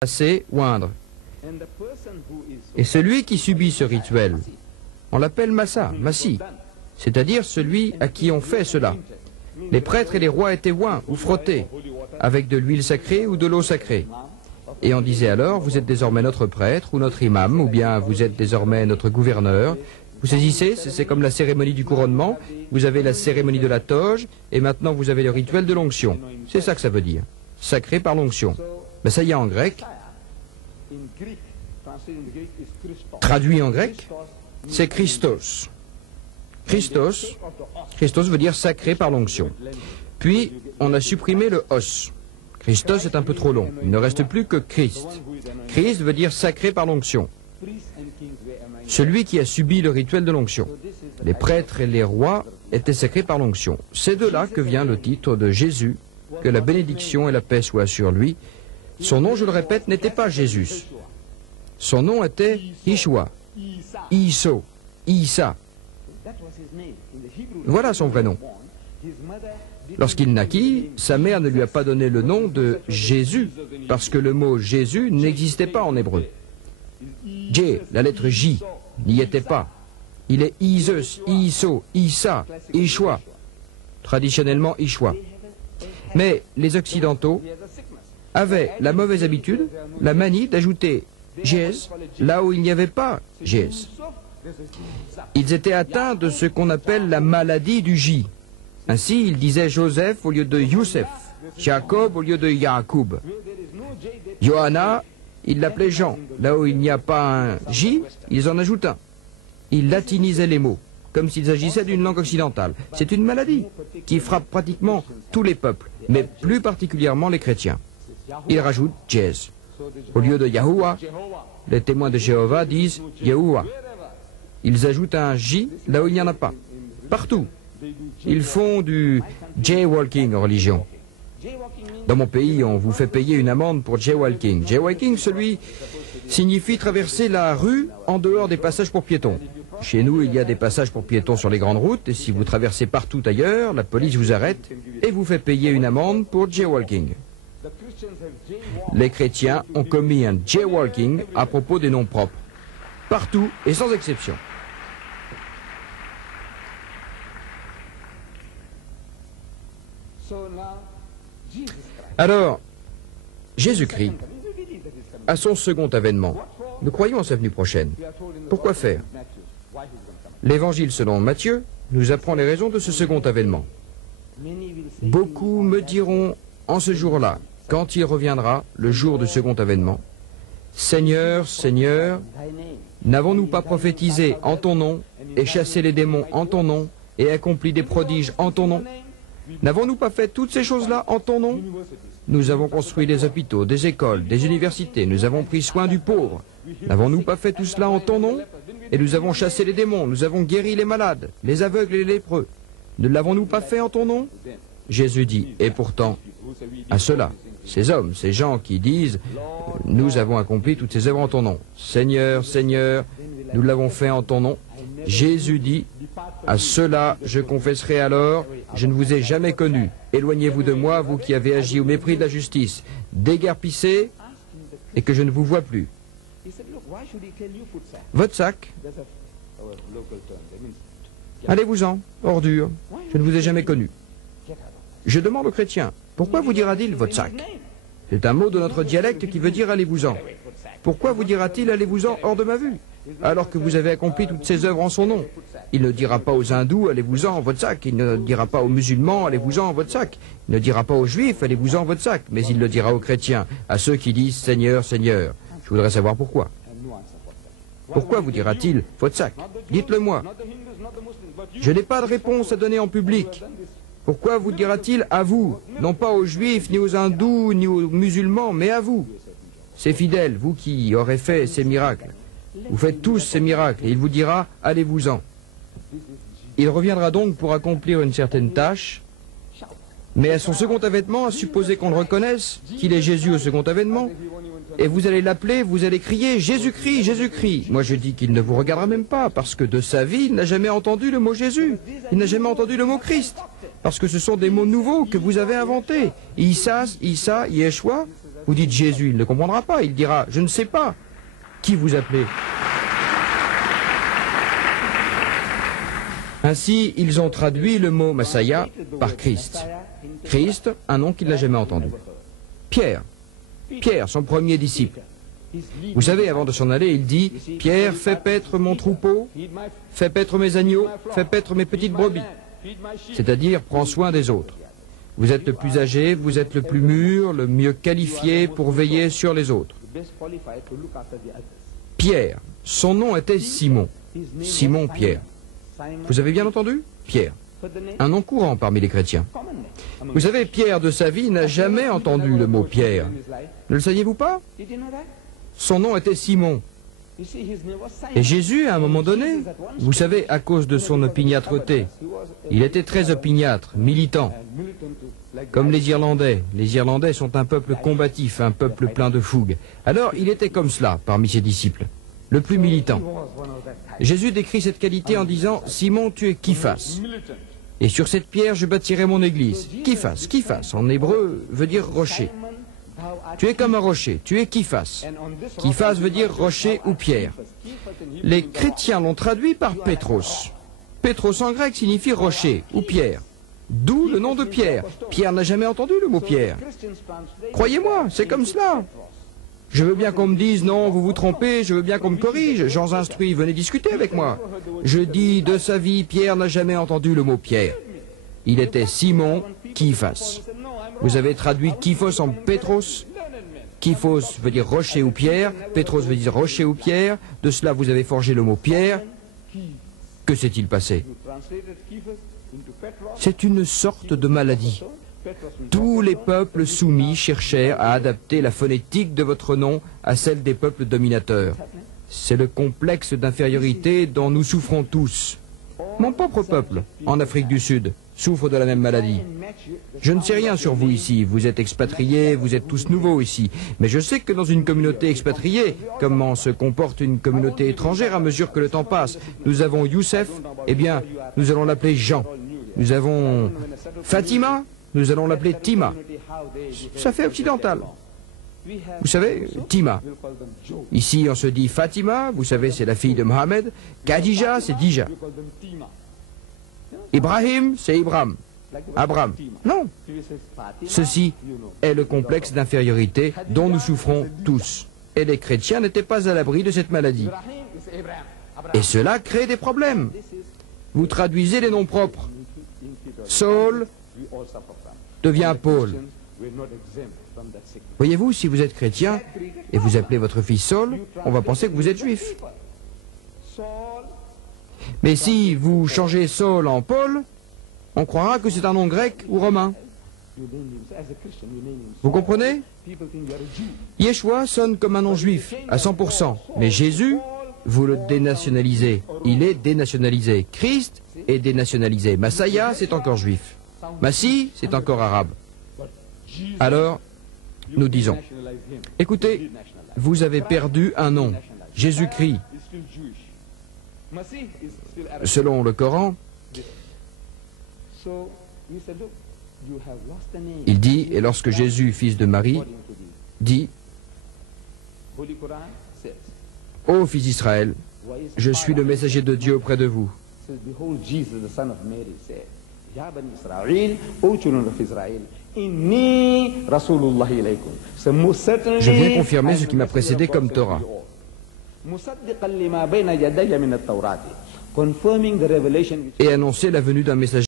passer, oindre. Et celui qui subit ce rituel, on l'appelle Massa, Massi, c'est-à-dire celui à qui on fait cela. Les prêtres et les rois étaient oints ou frottés, avec de l'huile sacrée ou de l'eau sacrée. Et on disait alors, vous êtes désormais notre prêtre ou notre imam, ou bien vous êtes désormais notre gouverneur. Vous saisissez, c'est comme la cérémonie du couronnement, vous avez la cérémonie de la toge, et maintenant vous avez le rituel de l'onction. C'est ça que ça veut dire, sacré par l'onction. Mais ça y est en grec, traduit en grec, c'est Christos. Christos veut dire sacré par l'onction. Puis, on a supprimé le os. Christos est un peu trop long. Il ne reste plus que Christ. Christ veut dire sacré par l'onction. Celui qui a subi le rituel de l'onction. Les prêtres et les rois étaient sacrés par l'onction. C'est de là que vient le titre de Jésus, que la bénédiction et la paix soient sur lui. Son nom, je le répète, n'était pas Jésus. Son nom était Yeshua, Iso, Isa. Voilà son vrai nom. Lorsqu'il naquit, sa mère ne lui a pas donné le nom de Jésus, parce que le mot Jésus n'existait pas en hébreu. J, la lettre J, n'y était pas. Il est Isus, Iso, Isa, Ishua. Traditionnellement Ishua. Mais les Occidentaux avaient la mauvaise habitude, la manie d'ajouter Jésus là où il n'y avait pas Jésus. Ils étaient atteints de ce qu'on appelle la maladie du J. Ainsi, ils disaient Joseph au lieu de Youssef, Jacob au lieu de Yacoub. Johanna, ils l'appelaient Jean. Là où il n'y a pas un J, ils en ajoutent un. Ils latinisaient les mots, comme s'il s'agissait d'une langue occidentale. C'est une maladie qui frappe pratiquement tous les peuples, mais plus particulièrement les chrétiens. Ils rajoutent Jésus. Au lieu de Yahuwah, les témoins de Jéhovah disent Yahuwah. Ils ajoutent un J là où il n'y en a pas. Partout. Ils font du jaywalking en religion. Dans mon pays, on vous fait payer une amende pour jaywalking. Jaywalking, celui signifie traverser la rue en dehors des passages pour piétons. Chez nous, il y a des passages pour piétons sur les grandes routes, et si vous traversez partout ailleurs, la police vous arrête et vous fait payer une amende pour jaywalking. Les chrétiens ont commis un jaywalking à propos des noms propres. Partout et sans exception. Alors, Jésus-Christ, à son second avènement, nous croyons en sa venue prochaine. Pourquoi faire? L'Évangile selon Matthieu nous apprend les raisons de ce second avènement. Beaucoup me diront en ce jour-là, quand il reviendra, le jour du second avènement, Seigneur, Seigneur, n'avons-nous pas prophétisé en ton nom, et chassé les démons en ton nom, et accompli des prodiges en ton nom? N'avons-nous pas fait toutes ces choses-là en ton nom? Nous avons construit des hôpitaux, des écoles, des universités, nous avons pris soin du pauvre. N'avons-nous pas fait tout cela en ton nom? Et nous avons chassé les démons, nous avons guéri les malades, les aveugles et les lépreux. Ne l'avons-nous pas fait en ton nom? Jésus dit, et pourtant, à ceux-là, ces hommes, ces gens qui disent, nous avons accompli toutes ces œuvres en ton nom. Seigneur, Seigneur, nous l'avons fait en ton nom. Jésus dit, à ceux-là, je confesserai alors, je ne vous ai jamais connu. Éloignez-vous de moi, vous qui avez agi au mépris de la justice. Déguerpissez et que je ne vous vois plus. Votre sac, allez-vous-en, ordure, je ne vous ai jamais connu. Je demande aux chrétiens, pourquoi vous dira-t-il votre sac? C'est un mot de notre dialecte qui veut dire allez-vous-en. Pourquoi vous dira-t-il allez-vous-en hors de ma vue, alors que vous avez accompli toutes ces œuvres en son nom? Il ne dira pas aux hindous allez-vous-en votre sac, il ne dira pas aux musulmans allez-vous-en votre sac, il ne dira pas aux juifs allez-vous-en votre sac, mais il le dira aux chrétiens, à ceux qui disent Seigneur, Seigneur. Je voudrais savoir pourquoi. Pourquoi vous dira-t-il votre sac? Dites-le-moi. Je n'ai pas de réponse à donner en public. Pourquoi vous dira-t-il à vous, non pas aux juifs, ni aux hindous, ni aux musulmans, mais à vous? Ces fidèles, vous qui aurez fait ces miracles. Vous faites tous ces miracles, et il vous dira, allez-vous-en. Il reviendra donc pour accomplir une certaine tâche, mais à son second avènement, à supposer qu'on le reconnaisse, qu'il est Jésus au second avènement, et vous allez l'appeler, vous allez crier, Jésus-Christ, Jésus-Christ. Moi je dis qu'il ne vous regardera même pas, parce que de sa vie, il n'a jamais entendu le mot Jésus, il n'a jamais entendu le mot Christ. Parce que ce sont des mots nouveaux que vous avez inventés. Issa, Yeshua, Vous dites Jésus, il ne comprendra pas. Il dira, je ne sais pas qui vous appelez. Ainsi, ils ont traduit le mot Messiah par Christ. Christ, un nom qu'il n'a jamais entendu. Pierre, son premier disciple. Vous savez, avant de s'en aller, il dit, Pierre, fais paître mon troupeau, fais paître mes agneaux, fais paître mes petites brebis. C'est-à-dire, prends soin des autres. Vous êtes le plus âgé, vous êtes le plus mûr, le mieux qualifié pour veiller sur les autres. Pierre, son nom était Simon. Simon Pierre. Vous avez bien entendu? Pierre. Un nom courant parmi les chrétiens. Vous savez, Pierre de sa vie n'a jamais entendu le mot Pierre. Ne le saviez-vous pas? Son nom était Simon. Et Jésus, à un moment donné, vous savez, à cause de son opiniâtreté, il était très opiniâtre, militant, comme les Irlandais. Les Irlandais sont un peuple combatif, un peuple plein de fougue. Alors, il était comme cela parmi ses disciples, le plus militant. Jésus décrit cette qualité en disant, Simon, tu es Képhas. Et sur cette pierre, je bâtirai mon église. Képhas, Képhas, en hébreu, veut dire rocher. Tu es comme un rocher, tu es Képhas. Képhas veut dire rocher ou pierre. Les chrétiens l'ont traduit par Pétros. Pétros en grec signifie rocher ou pierre. D'où le nom de Pierre. Pierre n'a jamais entendu le mot Pierre. Croyez-moi, c'est comme cela. Je veux bien qu'on me dise, non, vous vous trompez, je veux bien qu'on me corrige, j'en instruis, venez discuter avec moi. Je dis, de sa vie, Pierre n'a jamais entendu le mot Pierre. Il était Simon Képhas. Vous avez traduit Képhos en Pétros. Képhos veut dire rocher ou pierre, Pétros veut dire rocher ou pierre, de cela vous avez forgé le mot Pierre. Que s'est-il passé? C'est une sorte de maladie. Tous les peuples soumis cherchèrent à adapter la phonétique de votre nom à celle des peuples dominateurs. C'est le complexe d'infériorité dont nous souffrons tous. Mon propre peuple, en Afrique du Sud, souffre de la même maladie. Je ne sais rien sur vous ici, vous êtes expatriés, vous êtes tous nouveaux ici, mais je sais que dans une communauté expatriée, comment se comporte une communauté étrangère à mesure que le temps passe. Nous avons Youssef, eh bien, nous allons l'appeler Jean. Nous avons Fatima, nous allons l'appeler Tima. Ça fait occidental. Vous savez, Tima. Ici, on se dit Fatima, vous savez, c'est la fille de Mohamed. Khadija, c'est Dija. Ibrahim, c'est Ibram. Abraham. Non. Ceci est le complexe d'infériorité dont nous souffrons tous. Et les chrétiens n'étaient pas à l'abri de cette maladie. Et cela crée des problèmes. Vous traduisez les noms propres. Saul devient Paul. Voyez-vous, si vous êtes chrétien et vous appelez votre fils Saul, on va penser que vous êtes juif. Mais si vous changez Saul en Paul, on croira que c'est un nom grec ou romain. Vous comprenez? Yeshua sonne comme un nom juif, à 100%. Mais Jésus, vous le dénationalisez. Il est dénationalisé. Christ est dénationalisé. Messiah, c'est encore juif. Massie, c'est encore arabe. Alors, nous disons, écoutez, vous avez perdu un nom, Jésus-Christ. Selon le Coran, il dit, et lorsque Jésus, fils de Marie, dit, ô fils d'Israël, je suis le messager de Dieu auprès de vous. Je viens confirmer ce qui m'a précédé comme Torah. Et annoncer la venue d'un messager.